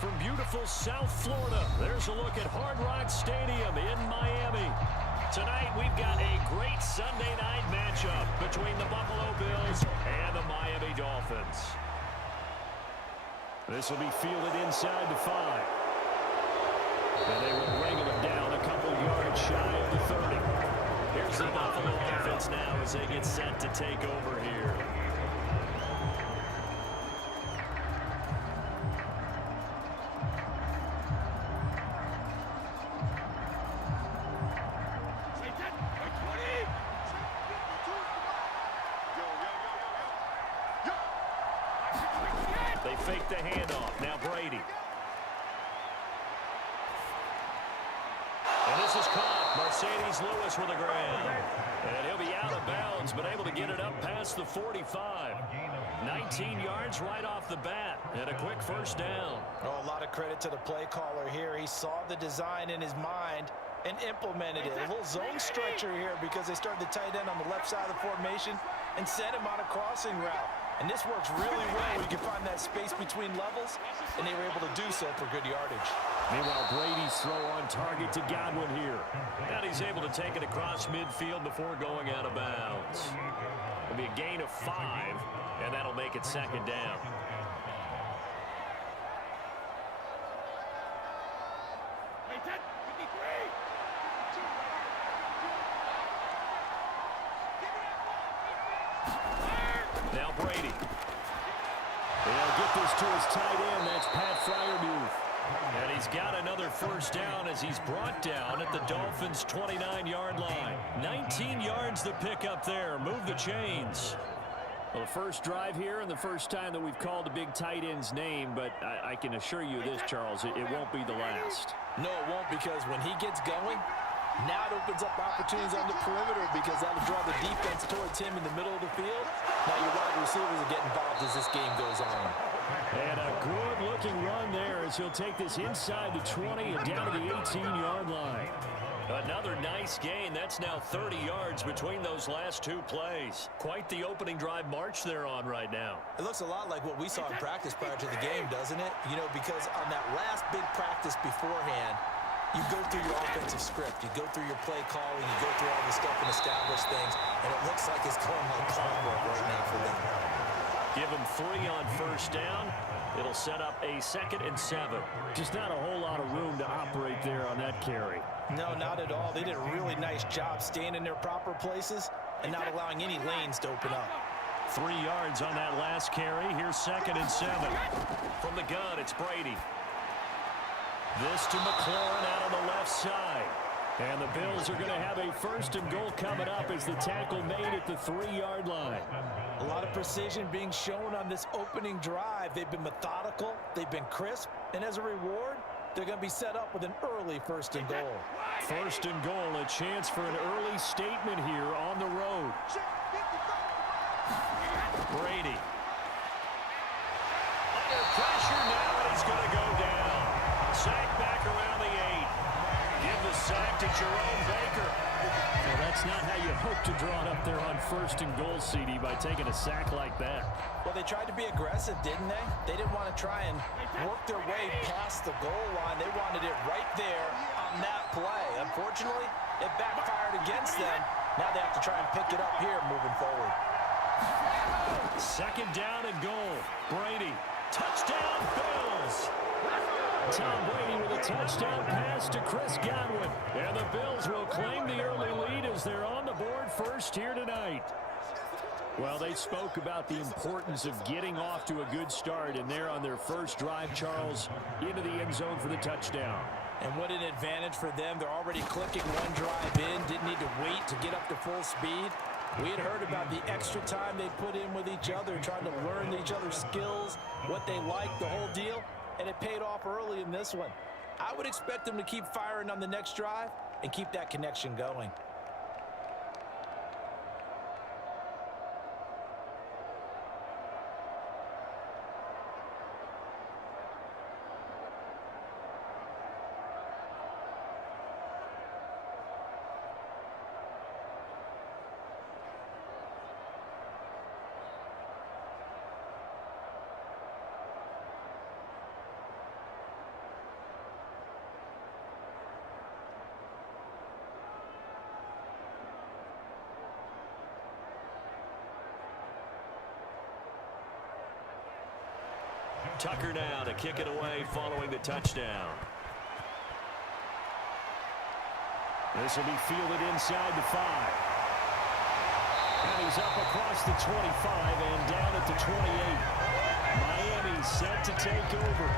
from beautiful South Florida, there's a look at Hard Rock Stadium in Miami. Tonight, we've got a great Sunday night matchup between the Buffalo Bills and the Miami Dolphins. This will be fielded inside the 5. And they will wrangle it down a couple yards shy of the 30. Here's the Buffalo offense now as they get set to take over here. They fake the handoff. Now Brady. And this is caught. Mercedes Lewis with a grab. And he'll be out of bounds, but able to get it up past the 45. 19 yards right off the bat. And a quick first down. Oh, a lot of credit to the play caller here. He saw the design in his mind and implemented it. A little zone stretcher here because they started the tight end on the left side of the formation and sent him on a crossing route. And this works really well when you can find that space between levels, and they were able to do so for good yardage. Meanwhile, Brady's throw on target to Godwin here. And he's able to take it across midfield before going out of bounds. It'll be a gain of 5, and that'll make it second down. Now Brady. They'll get this to his tight end. That's Pat Fryermuth. And he's got another first down as he's brought down at the Dolphins' 29-yard line. 19 yards to pick up there. Move the chains. Well, the first drive here and the first time that we've called a big tight end's name, but I can assure you this, Charles, it won't be the last. No, it won't, because when he gets going, now it opens up opportunities on the perimeter because that'll draw the defense towards him in the middle of the field. Now your wide receivers will get involved as this game goes on. And a good-looking run there as he'll take this inside the 20 and down to the 18-yard line. Another nice gain. That's now 30 yards between those last two plays. Quite the opening drive march they're on right now. It looks a lot like what we saw in practice prior to the game, doesn't it? You know, because on that last big practice beforehand, you go through your offensive script. You go through your play calling. You go through all the stuff and establish things. And it looks like it's going like clockwork right now for them. Give them 3 on first down. It'll set up a 2nd and 7. Just not a whole lot of room to operate there on that carry. No, not at all. They did a really nice job staying in their proper places and not allowing any lanes to open up. 3 yards on that last carry. Here's 2nd and 7. From the gun, it's Brady. This to McLaurin out on the left side. And the Bills are going to have a 1st and goal coming up as the tackle made at the 3-yard line. A lot of precision being shown on this opening drive. They've been methodical. They've been crisp. And as a reward, they're going to be set up with an early 1st and goal. 1st and goal, a chance for an early statement here on the road. Brady. Under pressure now, and he's going to go down. Sack back around the 8. Give the sack to Jerome Baker. Well, that's not how you hope to draw it up there on 1st and goal, CD, by taking a sack like that. Well, they tried to be aggressive, didn't they? They didn't want to try and work their way past the goal line. They wanted it right there on that play. Unfortunately, it backfired against them. Now they have to try and pick it up here moving forward. 2nd down and goal. Brady. Touchdown, Bills. Tom Brady with a touchdown pass to Chris Godwin. And the Bills will claim the early lead as they're on the board first here tonight. Well, they spoke about the importance of getting off to a good start, and they're on their first drive, Charles, into the end zone for the touchdown. And what an advantage for them. They're already clicking one drive in, didn't need to wait to get up to full speed. We had heard about the extra time they put in with each other, trying to learn each other's skills, what they like, the whole deal, and it paid off early in this one. I would expect them to keep firing on the next drive and keep that connection going. Tucker now to kick it away following the touchdown. This will be fielded inside the 5. And he's up across the 25 and down at the 28. Miami set to take over.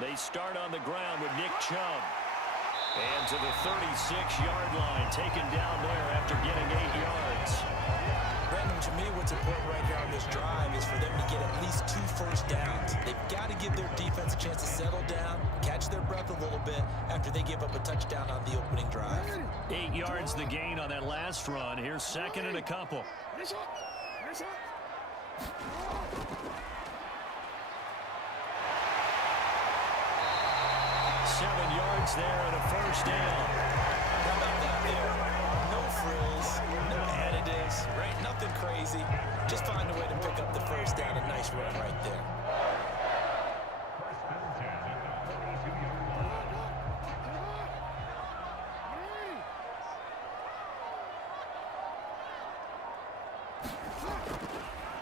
They start on the ground with Nick Chubb. And to the 36-yard line, taken down there after getting 8 yards. Brandon, to me, what's important right here on this drive is for them to get at least 2 first downs. They've got to give their defense a chance to settle down, catch their breath a little bit after they give up a touchdown on the opening drive. 8 yards the gain on that last run. Here's second and a couple. 7 yards there and a first down. How about that there? No frills, no additives, right? Nothing crazy. Just find a way to pick up the first down. A nice run right there.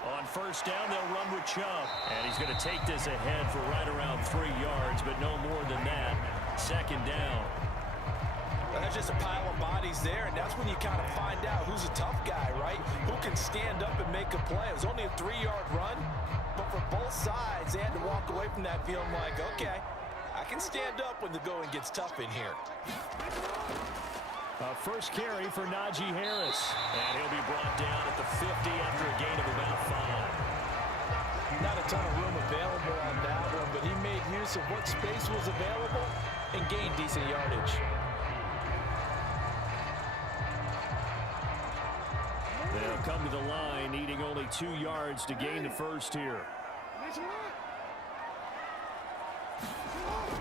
On first down, they'll run with Chubb. And he's going to take this ahead for right around 3 yards, but no more than that. Second down. Well, there's just a pile of bodies there, and that's when you kind of find out who's a tough guy, right? Who can stand up and make a play. It was only a 3-yard run, but for both sides, they had to walk away from that feeling like, okay, I can stand up when the going gets tough in here. First carry for Najee Harris. And he'll be brought down at the 50 after a gain of about 5. Not a ton of room available on that one, but he made use of what space was available and gained decent yardage. They'll come to the line, needing only 2 yards to gain the first here.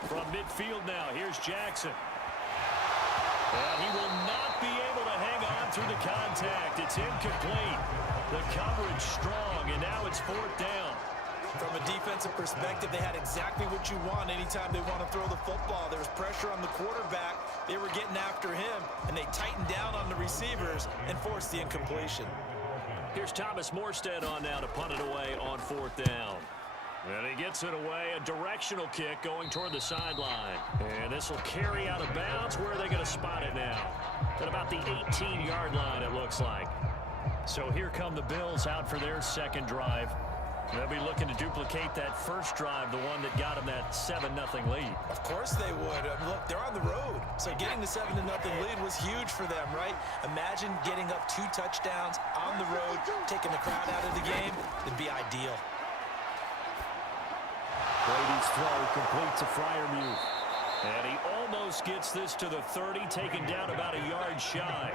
From midfield now, here's Jackson. And he will not be able to hang on through the contact. It's incomplete. The coverage strong, and now it's 4th down. From a defensive perspective, they had exactly what you want anytime they want to throw the football. There was pressure on the quarterback. They were getting after him, and they tightened down on the receivers and forced the incompletion. Here's Thomas Morstead on now to punt it away on 4th down. And he gets it away, a directional kick going toward the sideline. And this will carry out of bounds. Where are they going to spot it now? At about the 18-yard line, it looks like. So here come the Bills out for their second drive. They'll be looking to duplicate that first drive, the one that got them that 7-0 lead. Of course they would. Look, they're on the road. So getting the 7-0 lead was huge for them, right? Imagine getting up 2 touchdowns on the road, taking the crowd out of the game. It'd be ideal. Brady's throw complete to Freiermuth. And he almost gets this to the 30, taken down about a yard shy.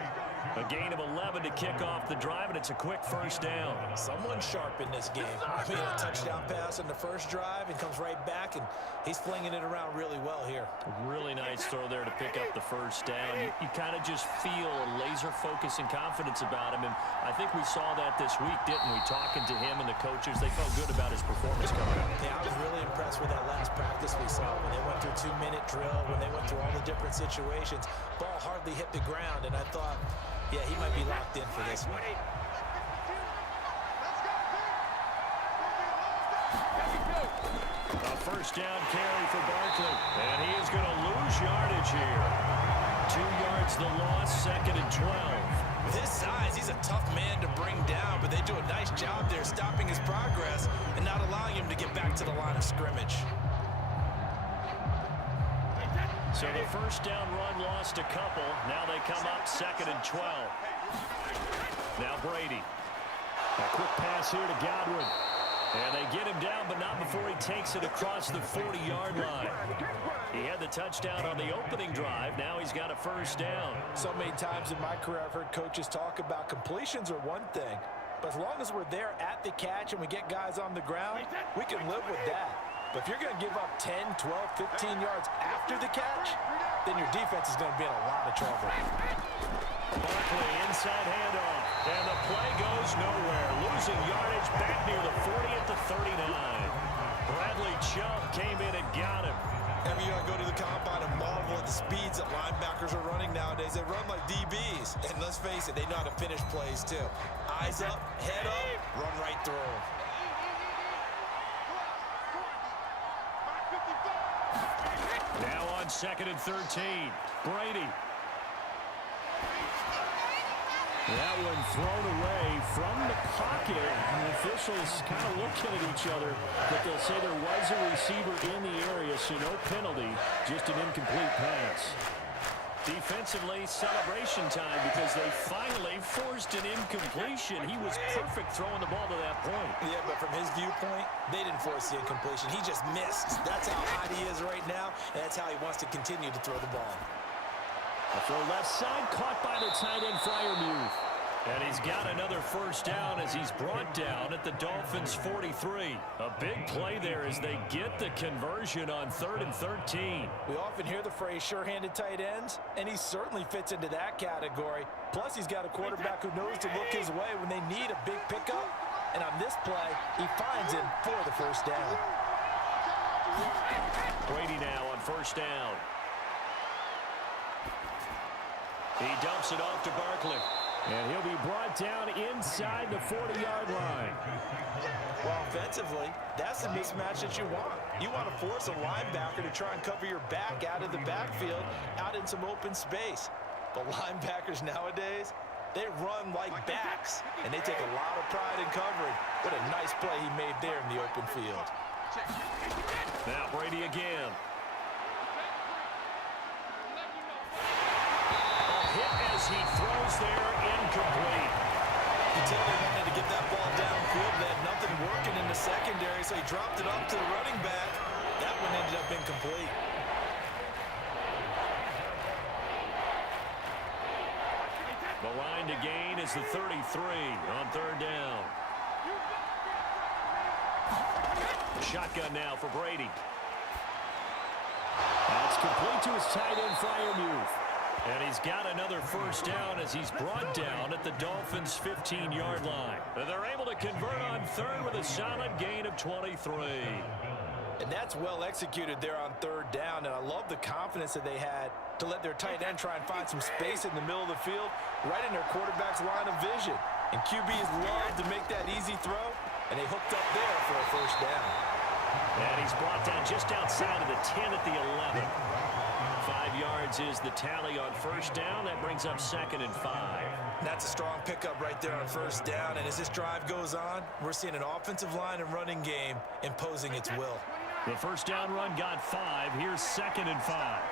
A gain of 11 to kick off the drive, and it's a quick first down. Someone's sharp in this game. I mean, a touchdown pass in the first drive and comes right back, and he's flinging it around really well here. Really nice throw there to pick up the first down. You kind of just feel a laser focus and confidence about him, and I think we saw that this week, didn't we? Talking to him and the coaches, they felt good about his performance coming up. Yeah, I was really impressed with that last practice we saw when they went through 2-minute drill, when they went through all the different situations. Ball hardly hit the ground, and I thought, yeah, he might be locked in for this one. A first down carry for Barkley. And he is going to lose yardage here. 2 yards the loss, 2nd and 12. With his size, he's a tough man to bring down, but they do a nice job there stopping his progress and not allowing him to get back to the line of scrimmage. So the first down run lost a couple. Now they come up 2nd and 12. Now Brady. A quick pass here to Godwin. And they get him down, but not before he takes it across the 40-yard line. He had the touchdown on the opening drive. Now he's got a first down. So many times in my career I've heard coaches talk about completions are one thing. But as long as we're there at the catch and we get guys on the ground, we can live with that. But if you're going to give up 10, 12, 15 yards after the catch, then your defense is going to be in a lot of trouble. Barkley inside handoff. And the play goes nowhere. Losing yardage back near the 40 at the 39. Bradley Chubb came in and got him. Every year I go to the combine and marvel at the speeds that linebackers are running nowadays. They run like DBs. And let's face it, they know how to finish plays too. Eyes up, head up, run right through them. Now on 2nd and 13. Brady. That one thrown away from the pocket. And the officials kind of looking at each other, but they'll say there was a receiver in the area, so no penalty, just an incomplete pass. Defensively, celebration time because they finally forced an incompletion. He was perfect throwing the ball to that point. Yeah, but from his viewpoint, they didn't force the incompletion. He just missed. That's how hot he is right now, and that's how he wants to continue to throw the ball. A throw left side, caught by the tight end, Freiermuth. And he's got another first down as he's brought down at the Dolphins' 43. A big play there as they get the conversion on 3rd and 13. We often hear the phrase sure-handed tight ends, and he certainly fits into that category. Plus, he's got a quarterback who knows to look his way when they need a big pickup. And on this play, he finds him for the first down. Brady now on first down. He dumps it off to Barkley. And he'll be brought down inside the 40-yard line. Well, offensively, that's the mismatch that you want. You want to force a linebacker to try and cover your back out of the backfield, out in some open space. But linebackers nowadays, they run like backs, and they take a lot of pride in covering. What a nice play he made there in the open field. Now Brady again. As he throws there, incomplete. You can tell they wanted to get that ball downfield. They had nothing working in the secondary, so he dropped it up to the running back. That one ended up incomplete. The line to gain is the 33 on 3rd down. Shotgun now for Brady. That's complete to his tight end, Freiermuth. And he's got another first down as he's brought down at the Dolphins' 15-yard line. They're able to convert on 3rd with a solid gain of 23. And that's well executed there on 3rd down, and I love the confidence that they had to let their tight end try and find some space in the middle of the field, right in their quarterback's line of vision. And QBs love to make that easy throw, and they hooked up there for a first down. And he's brought down just outside of the 10 at the 11. 5 yards is the tally on first down. That brings up 2nd and 5. That's a strong pickup right there on first down. And as this drive goes on, we're seeing an offensive line and running game imposing its will. The first down run got 5. Here's 2nd and 5.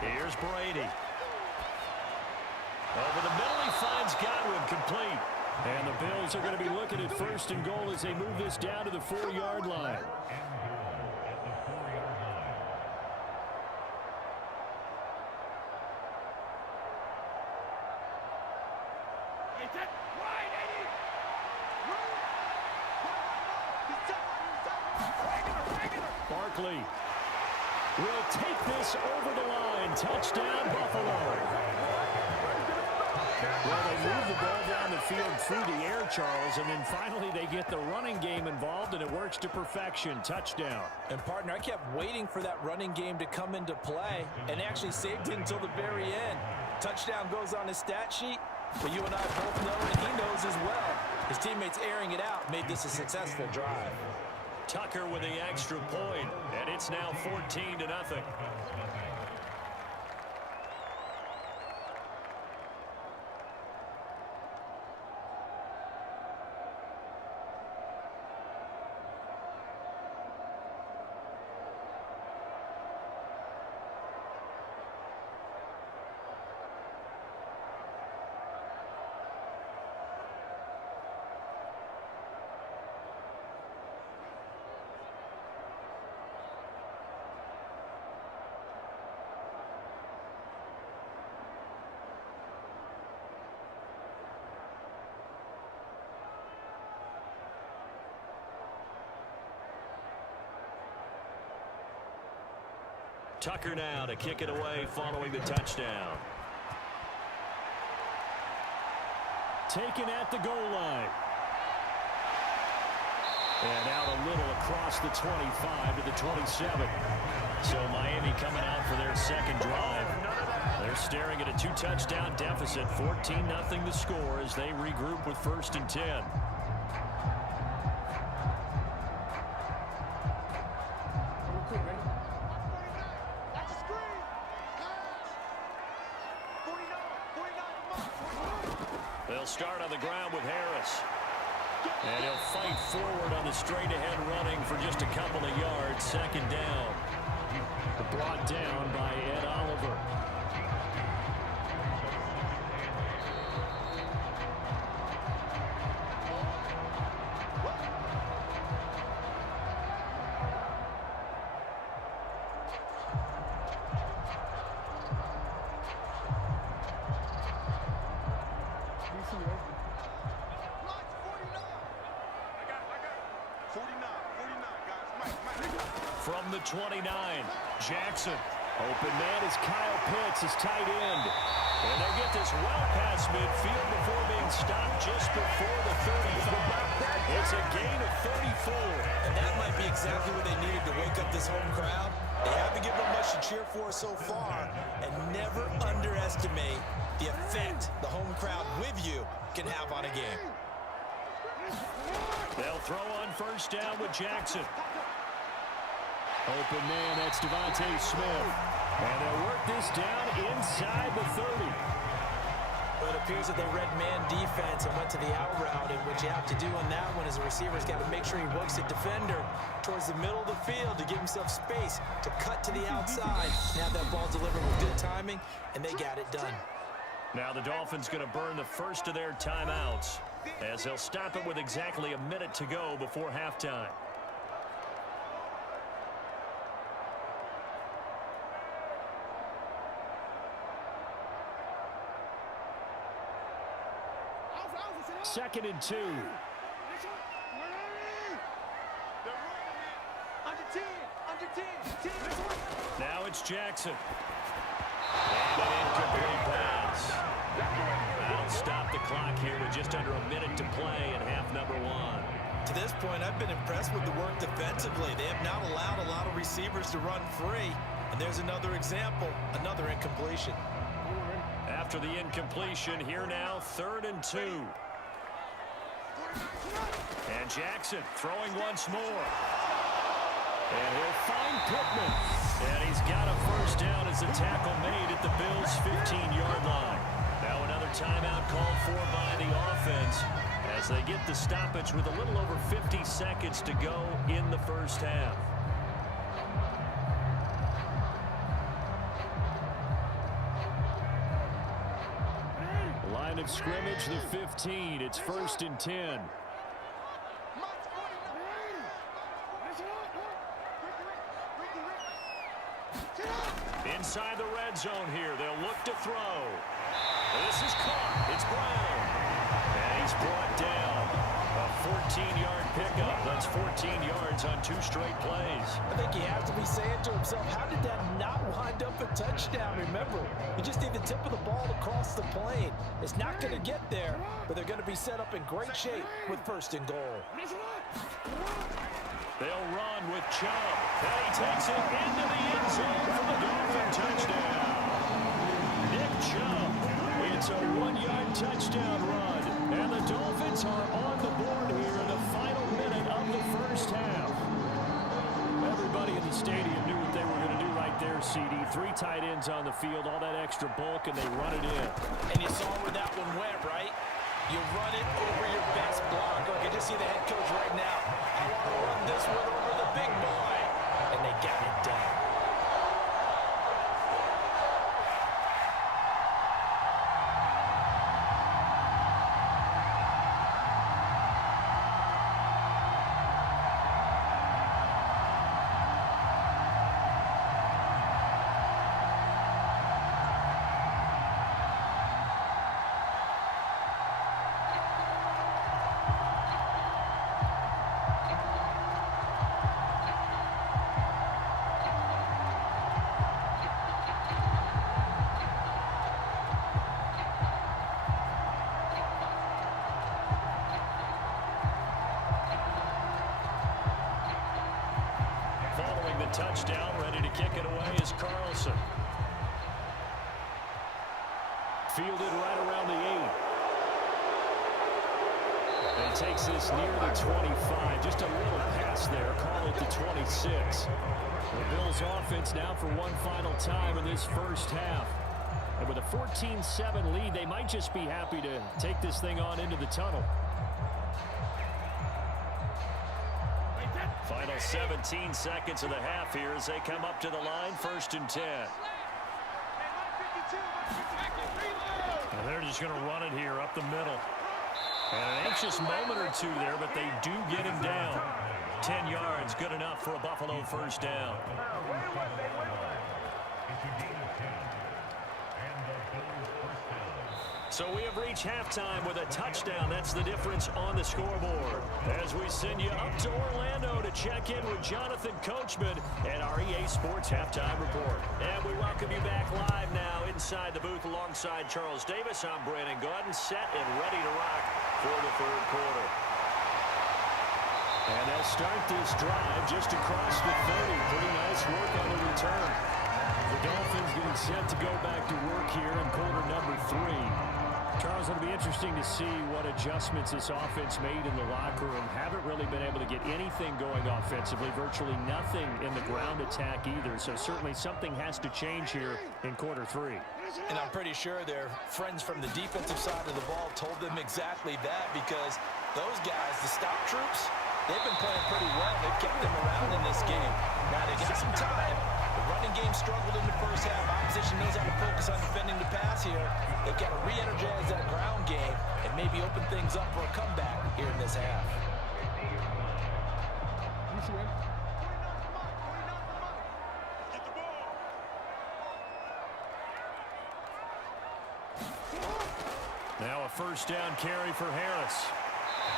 Here's Brady. Over the middle, he finds Godwin, complete. And the Bills are going to be looking at 1st and goal as they move this down to the 4-yard line. Barkley will take this over the line. Touchdown, Buffalo. Well, they move the ball down the field through the air, Charles, and then finally they get the running game involved, and it works to perfection. Touchdown. And, partner, I kept waiting for that running game to come into play and actually saved it until the very end. Touchdown goes on his stat sheet, but you and I both know, and he knows as well, his teammates airing it out made this a successful drive. Tucker with the extra point, and it's now 14-0. Tucker now to kick it away following the touchdown. Taken at the goal line. And out a little across the 25 to the 27. So Miami coming out for their second drive. They're staring at a 2-touchdown deficit. 14-0 the score as they regroup with 1st and 10. They'll start on the ground with Harris. And he'll fight forward on the straight-ahead running for just a couple of yards. 2nd down. Brought down by Ed Oliver. From the 29, Jackson. Open man is Kyle Pitts, his tight end. And they get this well past midfield before being stopped just before the 35. It's a gain of 34. And that might be exactly what they needed to wake up this home crowd. They haven't given them much to cheer for so far. And never underestimate the effect the home crowd with you can have on a game. They'll throw on 1st down with Jackson. Open man, that's Devontae Smith. And they'll work this down inside the 30. Well, it appears that they read man defense and went to the out route. And what you have to do on that one is the receiver's got to make sure he works the defender towards the middle of the field to give himself space to cut to the outside and have that ball delivered with good timing, and they got it done. Now the Dolphins going to burn the first of their timeouts as they'll stop it with exactly a minute to go before halftime. Second and 2. Now it's Jackson. And an incomplete pass. That'll stop the clock here with just under a minute to play in half number 1. To this point, I've been impressed with the work defensively. They have not allowed a lot of receivers to run free. And there's another example, another incompletion. After the incompletion, here now, 3rd and 2. And Jackson throwing once more. And he'll find Pittman. And he's got a 1st down as the tackle made at the Bills' 15-yard line. Now another timeout called for by the offense as they get the stoppage with a little over 50 seconds to go in the 1st half. Line of scrimmage, the 15. It's 1st and 10. Inside the red zone here. They'll look to throw. This is caught. It's Brown. And he's brought down. A 14-yard pickup. That's 14 yards on 2 straight plays. I think he has to be saying to himself, how did that not wind up a touchdown? Remember, you just need the tip of the ball to cross the plane. It's not going to get there, but they're going to be set up in great shape with 1st and goal. They'll run with Chubb. And he takes it into the end zone for the Dolphin touchdown. Nick Chubb. It's a 1-yard touchdown run. And the Dolphins are on the board here in the final minute of the 1st half. Everybody in the stadium knew what they were going to do right there, CD. 3 tight ends on the field, all that extra bulk, and they run it in. And you saw where that one went, right? You run it over your best blocker. I can just see the head coach right now. I want to run this one over the big boy. And they got it done. kick it away is Carlson. Fielded right around the 8. And takes this near the 25. Just a little pass there. Call it the 26. The Bills offense now for one final time in this first half. And with a 14-7 lead, they might just be happy to take this thing on into the tunnel. Final 17 seconds of the half here as they come up to the line, 1st and 10. And they're just going to run it here up the middle. And an anxious moment or two there, but they do get him down. 10 yards, good enough for a Buffalo first down. So we have reached halftime with a touchdown. That's the difference on the scoreboard. As we send you up to Orlando to check in with Jonathan Coachman at our EA Sports Halftime Report. And we welcome you back live now inside the booth alongside Charles Davis. I'm Brandon Gordon, set and ready to rock for the third quarter. And they'll start this drive just across the 30. Pretty nice work on the return. The Dolphins getting set to go back to work here in quarter number 3. Charles, it'll be interesting to see what adjustments this offense made in the locker room. Haven't really been able to get anything going offensively. Virtually nothing in the ground attack either. So certainly something has to change here in quarter 3. And I'm pretty sure their friends from the defensive side of the ball told them exactly that, because those guys, the stop troops, they've been playing pretty well. They've kept them around in this game. Now they got some time. The running game struggled in the first half. Opposition knows how to focus on defending the pass here. They've got to re-energize that ground game and maybe open things up for a comeback here in this half. Now a first down carry for Harris.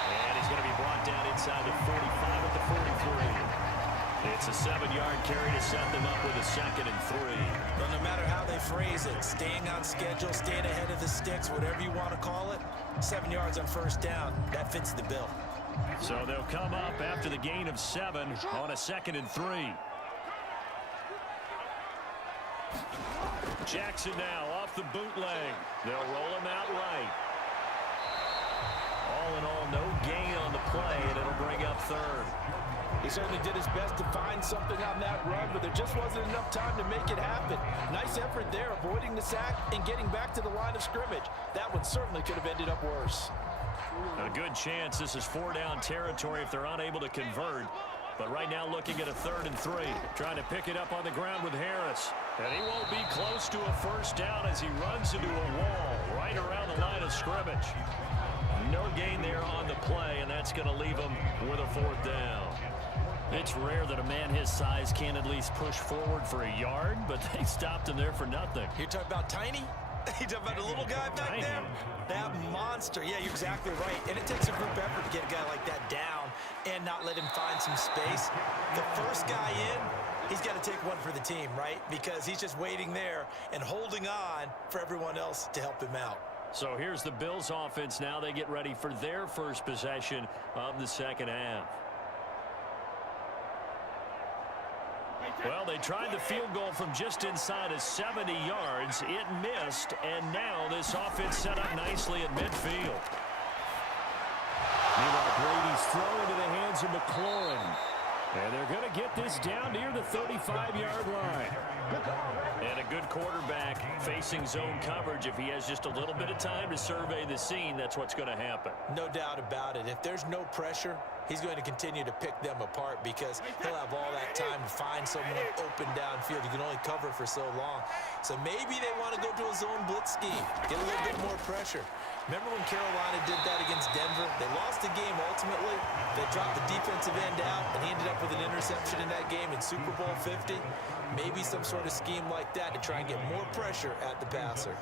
And he's going to be brought down inside the 45 at the 43. It's a 7-yard carry to set them up with a 2nd and 3. Well, no matter how they phrase it, staying on schedule, staying ahead of the sticks, whatever you want to call it, 7 yards on first down, that fits the bill. So they'll come up after the gain of 7 on a 2nd and 3. Jackson now off the bootleg. They'll roll him out right. All in all, no gain on the play, and it'll bring up 3rd. He certainly did his best to find something on that run, but there just wasn't enough time to make it happen. Nice effort there, avoiding the sack and getting back to the line of scrimmage. That one certainly could have ended up worse. A good chance this is 4-down territory if they're unable to convert. But right now looking at a 3rd and 3. Trying to pick it up on the ground with Harris. And he won't be close to a first down as he runs into a wall right around the line of scrimmage. No gain there on the play, and that's going to leave him with a 4th down. It's rare that a man his size can at least push forward for a yard, but they stopped him there for nothing. You're talking about tiny? You're talking about a little guy back there? That monster. Yeah, you're exactly right. And it takes a group effort to get a guy like that down and not let him find some space. The first guy in, he's got to take one for the team, right? Because he's just waiting there and holding on for everyone else to help him out. So here's the Bills offense now. They get ready for their first possession of the second half. Well, they tried the field goal from just inside of 70 yards. It missed, and now this offense set up nicely at midfield. Meanwhile, Brady's throw into the hands of McLaurin. And they're going to get this down near the 35-yard line. And a good quarterback facing zone coverage. If he has just a little bit of time to survey the scene, that's what's going to happen. No doubt about it. If there's no pressure, he's going to continue to pick them apart because he'll have all that time to find someone open downfield. You can only cover for so long. So maybe they want to go to a zone blitz scheme, get a little bit more pressure. Remember when Carolina did that against Denver? They lost the game ultimately. They dropped the defensive end out, and he ended up with an interception in that game in Super Bowl 50. Maybe some sort of scheme like that to try and get more pressure at the passer.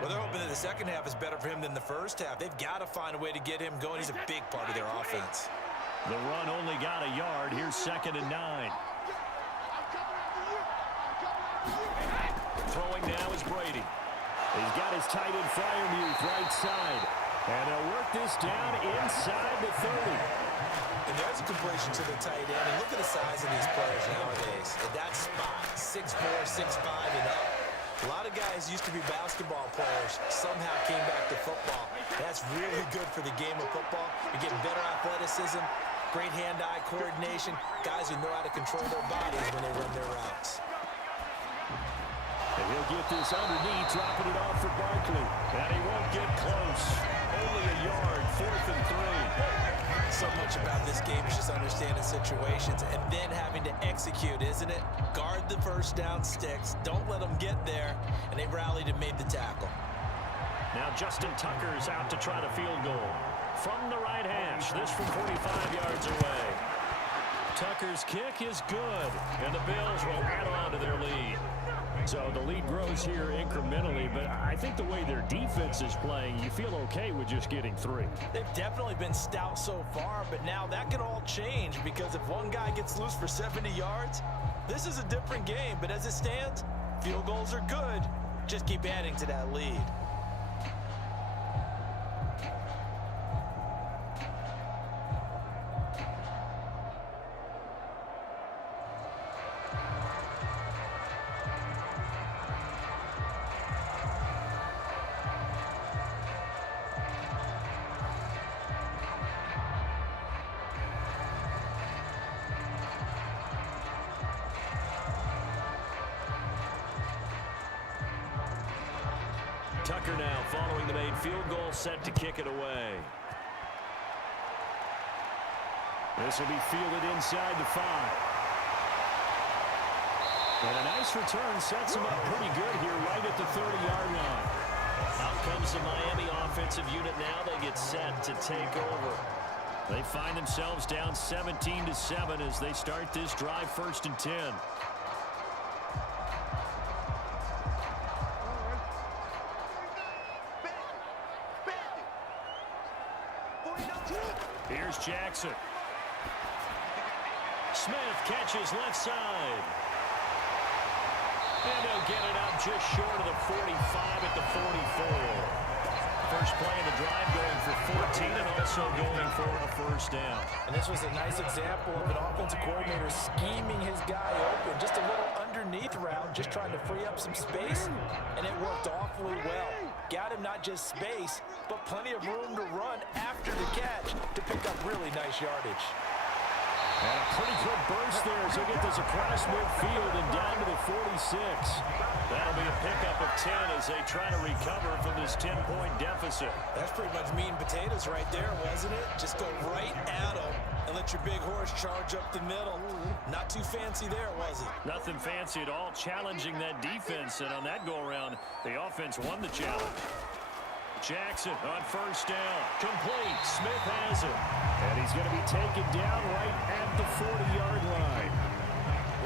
Well, they're hoping that the second half is better for him than the first half. They've got to find a way to get him going. He's a big part of their offense. The run only got a yard. Here's 2nd and 9. Throwing now is Brady. He's got his tight end Freiermuth right side. And they'll work this down inside the 30. And there's a completion to the tight end. And look at the size of these players nowadays. At that spot, 6'4", 6'5", and up. A lot of guys used to be basketball players, somehow came back to football. That's really good for the game of football. You're getting better athleticism, great hand-eye coordination, guys who know how to control their bodies when they run their routes. And he'll get this underneath, dropping it off for Barkley. And he won't get close. Only a yard, 4th and 3. So much about this game is just understanding situations and then having to execute, isn't it? Guard the first down sticks. Don't let them get there. And they rallied and made the tackle. Now Justin Tucker's out to try the field goal. From the right hash, this from 45 yards away. Tucker's kick is good, and the Bills will add on to their lead. So the lead grows here incrementally, but I think the way their defense is playing, you feel okay with just getting 3. They've definitely been stout so far, but now that could all change because if one guy gets loose for 70 yards, this is a different game. But as it stands, field goals are good. Just keep adding to that lead. Tucker now following the made field goal, set to kick it away. This will be fielded inside the 5. And a nice return sets him up pretty good here right at the 30-yard line. Out comes the Miami offensive unit now. They get set to take over. They find themselves down 17-7 as they start this drive, 1st and 10. Here's Jackson. Smith catches left side. And he'll get it up just short of the 45 at the 44. First play of the drive going for 14 and also going for a 1st down. And this was a nice example of an offensive coordinator scheming his guy open. Just a little underneath route, just trying to free up some space. And it worked awfully well. Got him not just space, but plenty of room to run after the catch to pick up really nice yardage. And a pretty good burst there as he gets this across midfield and down to the 46. That'll be a pickup of 10 as they try to recover from this 10-point deficit. That's pretty much meat and potatoes right there, wasn't it? Just go right at them and let your big horse charge up the middle. Not too fancy there, was it? Nothing fancy at all, challenging that defense. And on that go-around, the offense won the challenge. Jackson on 1st down. Complete. Smith has it. And he's going to be taken down right at the 40-yard line.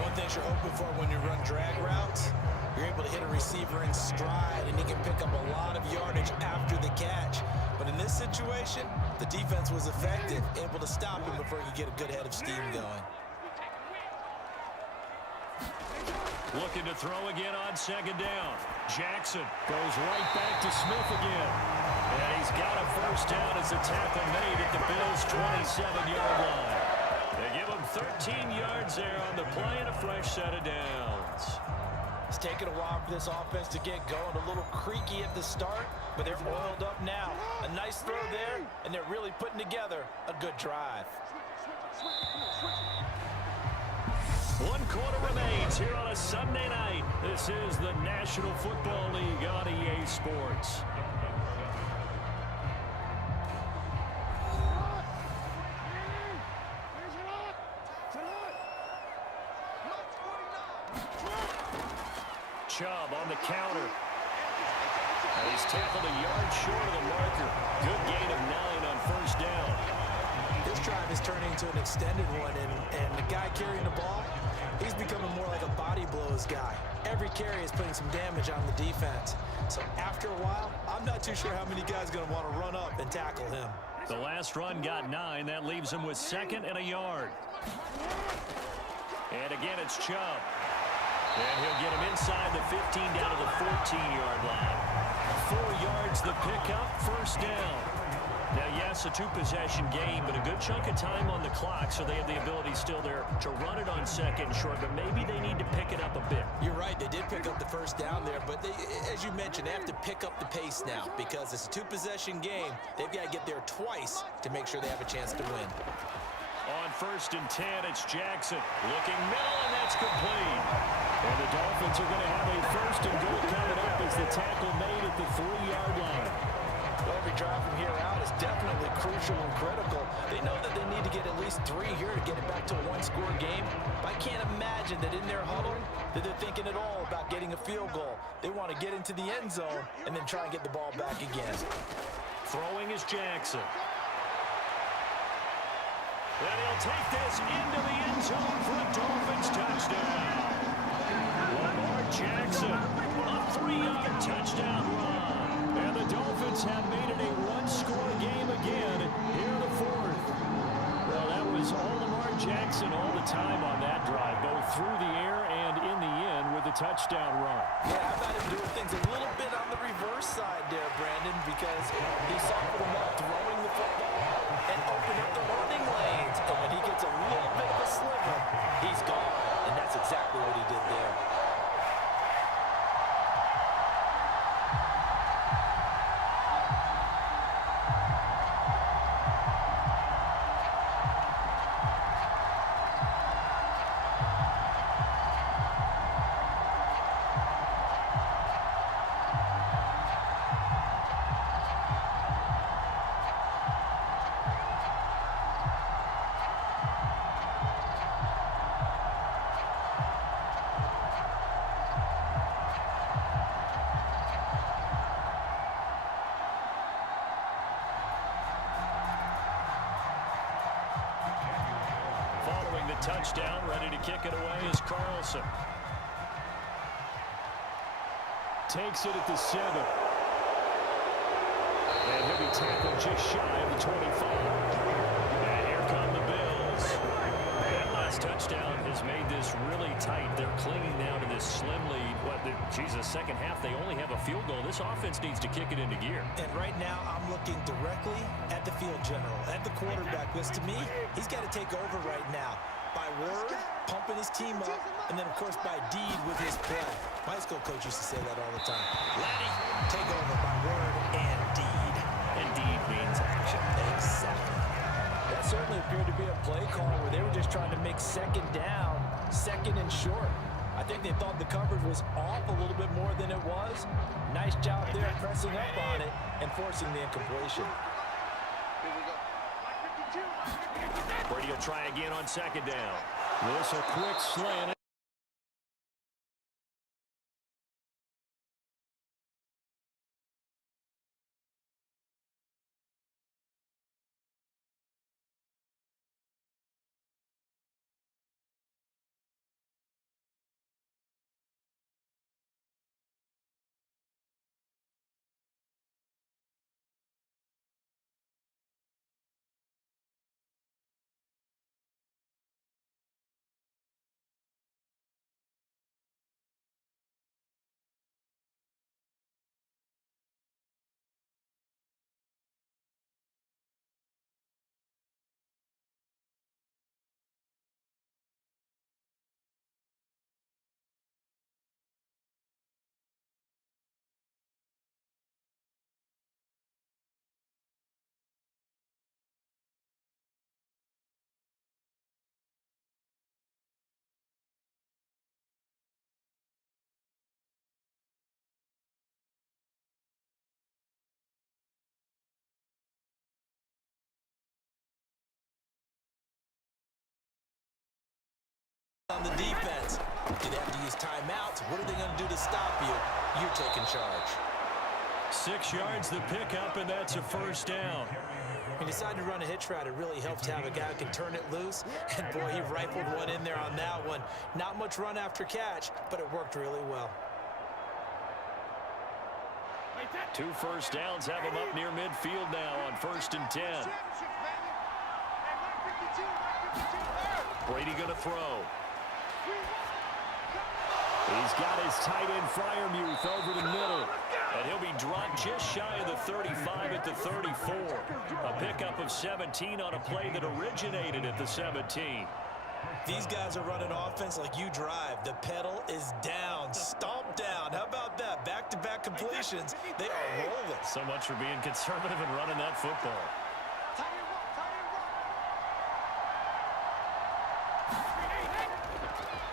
One thing you're hoping for when you run drag routes, you're able to hit a receiver in stride, and he can pick up a lot of yardage after the catch. But in this situation, the defense was effective, able to stop him before he could get a good head of steam going. Looking to throw again on 2nd down. Jackson goes right back to Smith again. And he's got a 1st down as the tackle made at the Bills' 27-yard line. They give him 13 yards there on the play and a fresh set of downs. It's taken a while for this offense to get going. A little creaky at the start, but they're oiled up now. A nice throw there, and they're really putting together a good drive. 1 quarter remains here on a Sunday night. This is the National Football League on EA Sports. Chubb on the counter. And he's tackled a yard short of the marker. Good gain of 9 on 1st down. This drive is turning into an extended one, and the guy carrying the ball, he's becoming more like a body blows guy. Every carry is putting some damage on the defense. So after a while, I'm not too sure how many guys are going to want to run up and tackle him. The last run got 9. That leaves him with 2nd and a yard. And again, it's Chubb. And he'll get him inside the 15 down to the 14-yard line. 4 yards the pickup, 1st down. Now, yes, a two-possession game, but a good chunk of time on the clock, so they have the ability still there to run it on second and short, but maybe they need to pick it up a bit. You're right. They did pick up the first down there, but as you mentioned, they have to pick up the pace now because it's a two-possession game. They've got to get there twice to make sure they have a chance to win. On 1st and 10, it's Jackson looking middle, and that's complete. And the Dolphins are going to have a 1st and goal coming up as the tackle made at the 3-yard line. Well, every drive from here out is definitely crucial and critical. They know that they need to get at least 3 here to get it back to a one-score game. But I can't imagine that in their huddle that they're thinking at all about getting a field goal. They want to get into the end zone and then try and get the ball back again. Throwing is Jackson. And he'll take this into the end zone for a Dolphins touchdown. Lamar Jackson, a 3-yard touchdown run. And the Dolphins have made it a one-score game again here in the 4th. Well, that was all Lamar Jackson all the time on that drive, both through the air and in the end with the touchdown run. Yeah, I thought him doing things a little bit on the reverse side there, Brandon, because he softened him up throwing the football and opened up the running lanes. And when he gets a little bit of a sliver, he's gone. And that's exactly what he did there. Touchdown, ready to kick it away is Carlson. Takes it at the 7. And he'll be tackled just shy of the 25. And here come the Bills. That last touchdown has made this really tight. They're clinging now to this slim lead. Second half, they only have a field goal. This offense needs to kick it into gear. And right now, I'm looking directly at the field general, at the quarterback, because to me, he's got to take over right now. By word, pumping his team up, and then, of course, by deed with his play. My school coach used to say that all the time. Laddie, take over by word and deed. And deed means action. Exactly. That certainly appeared to be a play call where they were just trying to make second down, second and short. I think they thought the coverage was off a little bit more than it was. Nice job there pressing up on it and forcing the incompletion. Brady will try again on second down. This a quick slant. On the defense, do they have to use timeouts? What are they going to do to stop you? You're taking charge. 6 yards the pickup, and that's a first down. When you decide to run a hitch route, it really helps to have a guy who can turn it loose. And, boy, he rifled one in there on that one. Not much run after catch, but it worked really well. 2 first downs have him up near midfield now on 1st and 10. Brady going to throw. He's got his tight end Freiermuth over the middle. And he'll be dropped just shy of the 35 at the 34. A pickup of 17 on a play that originated at the 17. These guys are running offense like you drive. The pedal is down, stomp down. How about that? Back-to-back completions. They are rolling. So much for being conservative and running that football.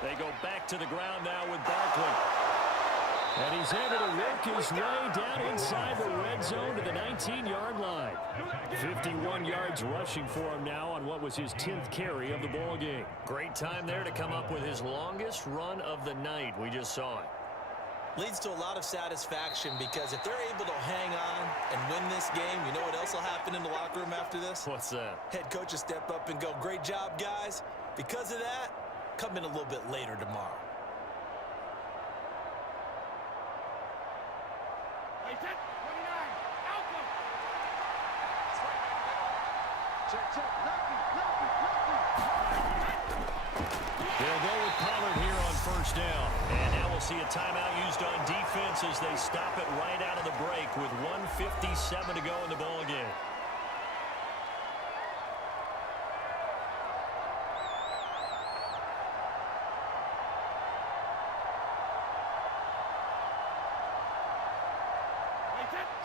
They go back to the ground now with Barkley. And he's able to work his way down inside the red zone to the 19-yard line. 51 yards rushing for him now on what was his 10th carry of the ball game. Great time there to come up with his longest run of the night. We just saw it. Leads to a lot of satisfaction because if they're able to hang on and win this game, you know what else will happen in the locker room after this? What's that? Head coach will step up and go, great job, guys. Because of that, come in a little bit later tomorrow. They'll go with Pollard here on first down. And now we'll see a timeout used on defense as they stop it right out of the break with 1:57 to go in the ball game.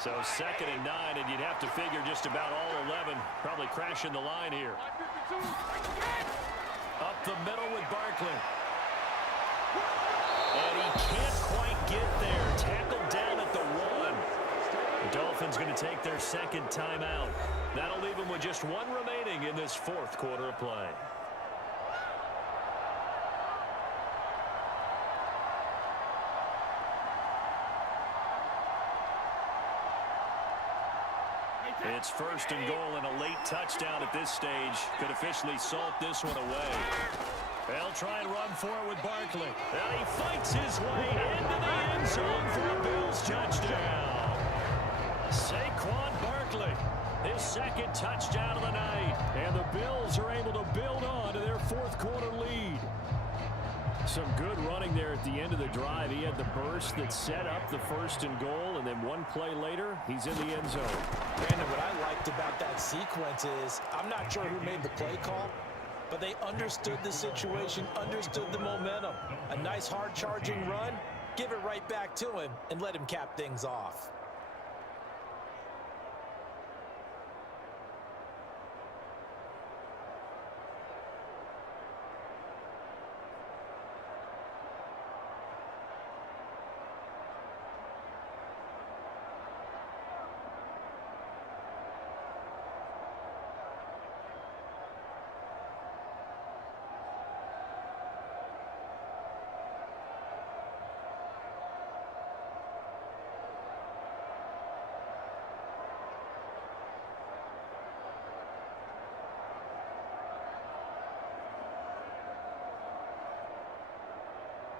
So 2nd and 9, and you'd have to figure just about all 11 probably crashing the line here. Up the middle with Barkley. And he can't quite get there. Tackled down at the 1. The Dolphins going to take their second timeout. That'll leave them with just one remaining in this fourth quarter of play. It's 1st and goal, and a late touchdown at this stage could officially salt this one away. They'll try and run for it with Barkley. And he fights his way into the end zone for a Bills touchdown. Saquon Barkley, his second touchdown of the night. And the Bills are able to build on to their fourth quarter lead. Some good running there at the end of the drive. He had the burst that set up the 1st and goal, and then one play later, he's in the end zone. Brandon, what I liked about that sequence is I'm not sure who made the play call, but they understood the situation, understood the momentum. A nice hard-charging run, give it right back to him, and let him cap things off.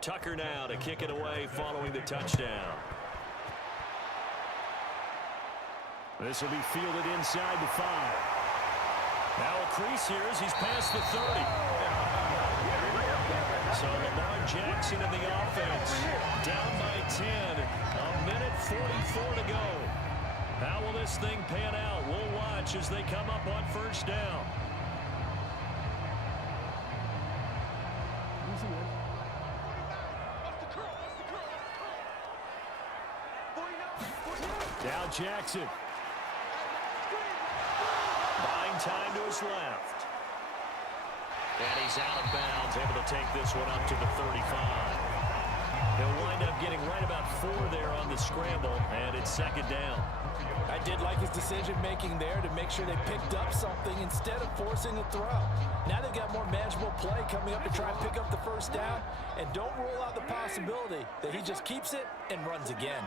Tucker now to kick it away following the touchdown. This will be fielded inside the 5. Now a crease here as he's past the 30. So Lamar Jackson in the offense, down by 10. A minute 44 to go. How will this thing pan out? We'll watch as they come up on first down. Now Jackson. Buying time to his left. And he's out of bounds, able to take this one up to the 35. He'll wind up getting right about 4 there on the scramble, and it's 2nd down. I did like his decision-making there to make sure they picked up something instead of forcing a throw. Now they've got more manageable play coming up to try and pick up the first down, and don't rule out the possibility that he just keeps it and runs again.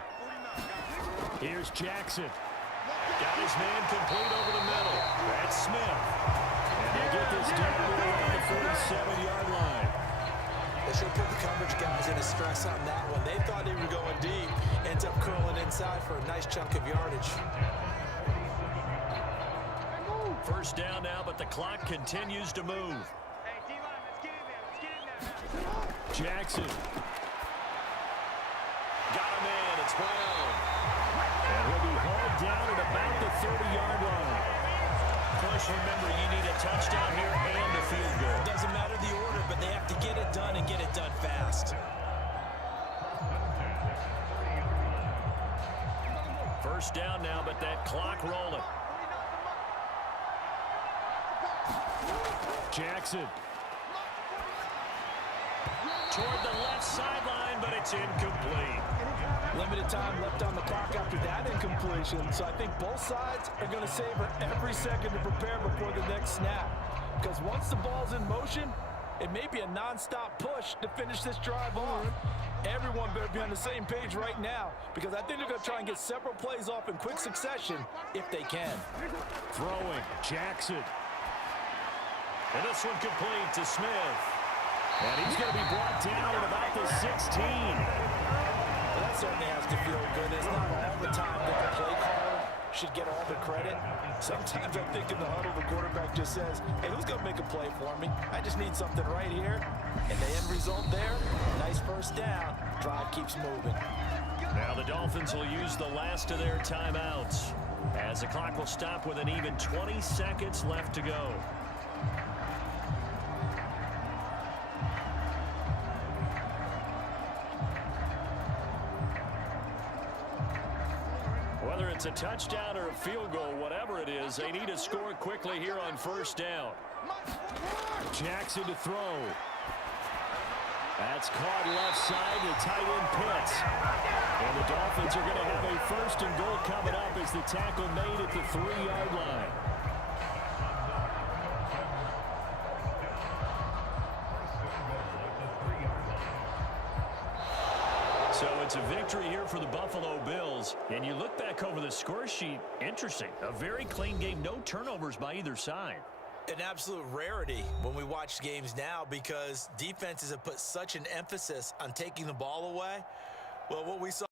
Here's Jackson. Got his man complete over the middle. That's Smith. And they get this down to around the 47-yard line. They should put the coverage guys in a stress on that one. They thought they were going deep. Ends up curling inside for a nice chunk of yardage. First down now, but the clock continues to move. Hey, D-line, let's get in there. Let's get in there. Jackson. Got him in. It's Brown. And he'll be down at about the 30-yard line. Push, remember, you need a touchdown here and a field goal. It doesn't matter the order, but they have to get it done and get it done fast. First down now, but that clock rolling. Jackson. Toward the left sideline, but it's incomplete. Limited time left on the clock after that incompletion, so I think both sides are going to savor every second to prepare before the next snap. Because once the ball's in motion, it may be a non-stop push to finish this drive off. Everyone better be on the same page right now, because I think they're going to try and get several plays off in quick succession if they can. Throwing, Jackson. And this one complete to Smith. And he's going to be brought down at about the 16. Well, that certainly has to feel good. It's not all the time that the play caller should get all the credit. Sometimes I think in the huddle, the quarterback just says, hey, who's going to make a play for me? I just need something right here. And the end result there, nice first down. Drive keeps moving. Now the Dolphins will use the last of their timeouts, as the clock will stop with an even 20 seconds left to go. Whether it's a touchdown or a field goal, whatever it is, they need to score quickly here on first down. Jackson to throw. That's caught left side to tight end Pitts. And the Dolphins are going to have a first and goal coming up as the tackle made at the 3-yard line. So it's a victory here for the Buffalo Bills. And you look back over the score sheet, interesting. A very clean game, no turnovers by either side. An absolute rarity when we watch games now, because defenses have put such an emphasis on taking the ball away. Well, what we saw